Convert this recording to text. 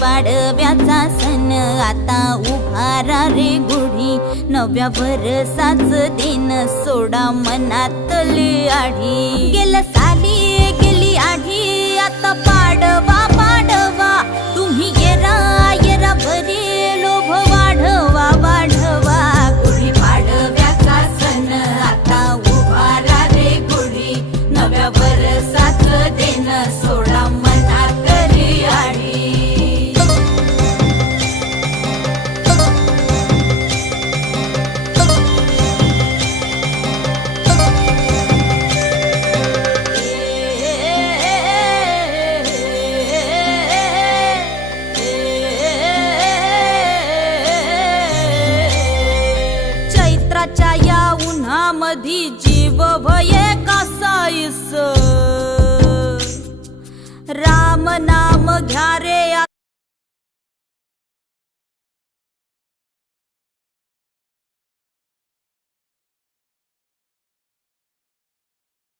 पाडव्याचा सण आता उभारा रे गुढी, नव्या वर्षाच दिन सोडा मनातली आढी। गेल्या साली गेली आढी, आता पाडवा पाडवा, तुम्ही येरा येरा भरी लोभ वाढवा वाढवा। गुढी पाडव्याचा सण आता उभारा रे गुढी, नव्या वर्षाच दिन सोडा मनातली आढी। चैत्राच्या या उन्हामधी जीव भये कासाईस, राम नाम घ्या रे